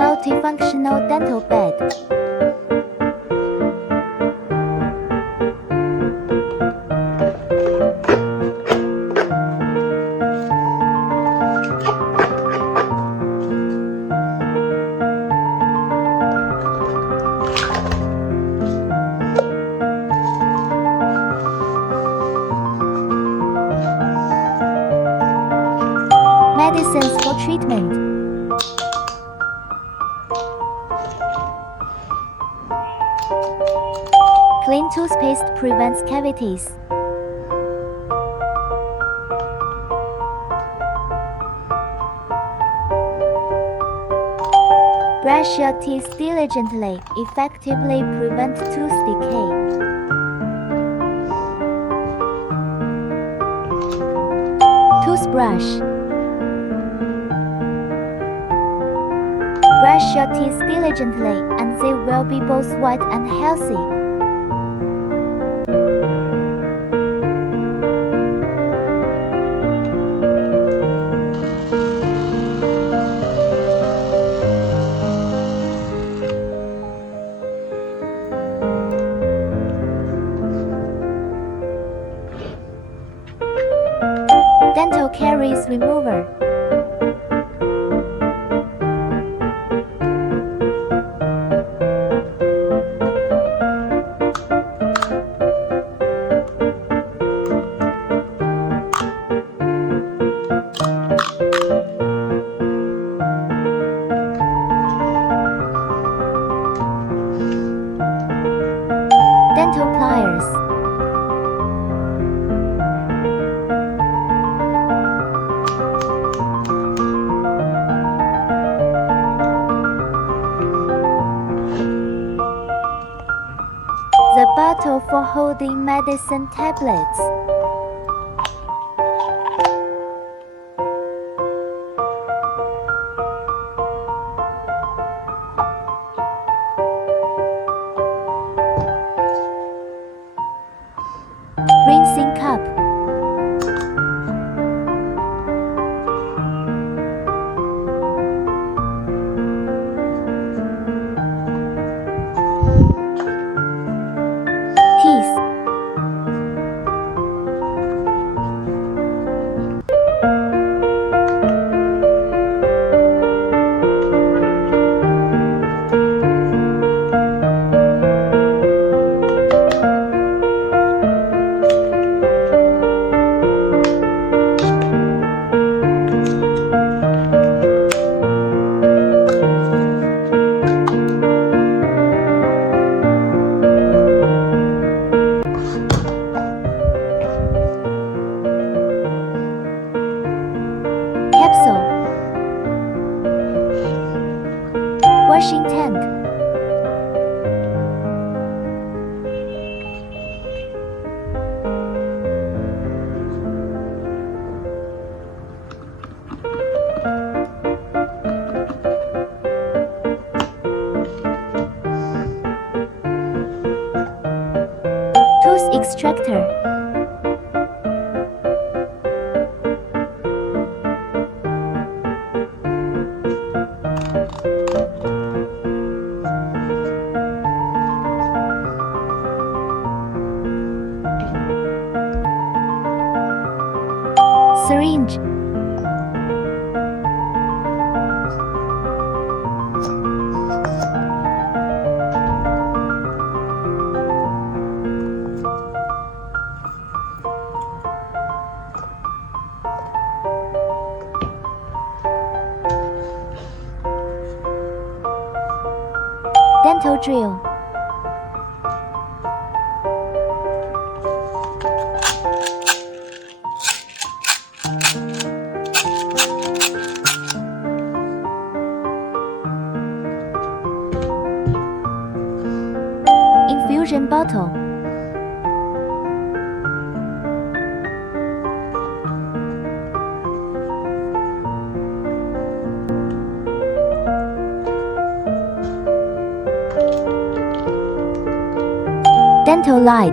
Multifunctional dental bed. Medicines for treatment. Clean toothpaste prevents cavities. Brush your teeth diligently, effectively prevent tooth decay. Toothbrush. Brush your teeth diligently, and they will be both white and healthy. Dental caries remover. Dental pliers. The bottle for holding medicine tablets. Rinsing cup. Teeth. Capsule. Washing tank. Tooth extractor. Syringe. Dental drill. Infusion bottle. dental light.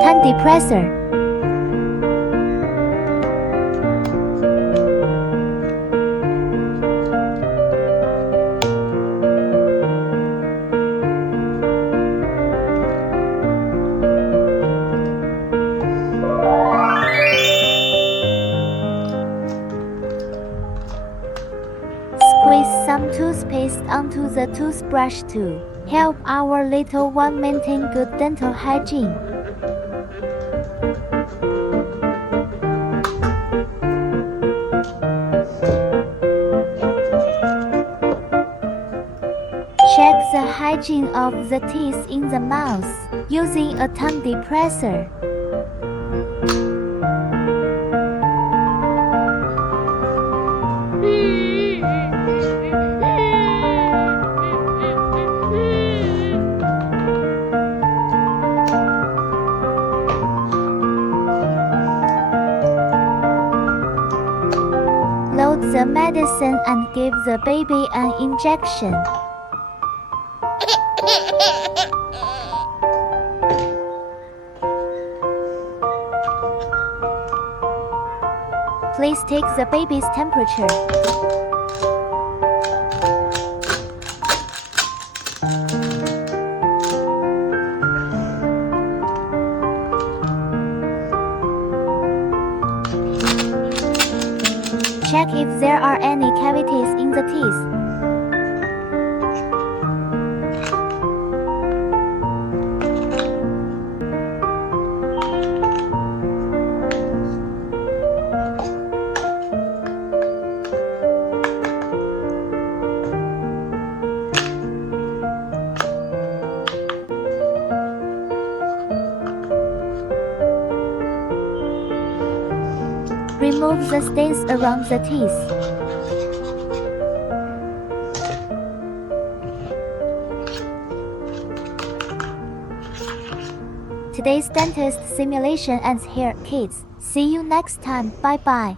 Tongue depressor. Squeeze some toothpaste onto the toothbrush to help our little one maintain good dental hygiene. Check the hygiene of the teeth in the mouth using a tongue depressor. Load the medicine and give the baby an injection. Please take the baby's temperature. Check if there are any cavities in the teeth. Remove the stains around the teeth. Today's dentist simulation ends here, kids. See you next time. Bye bye.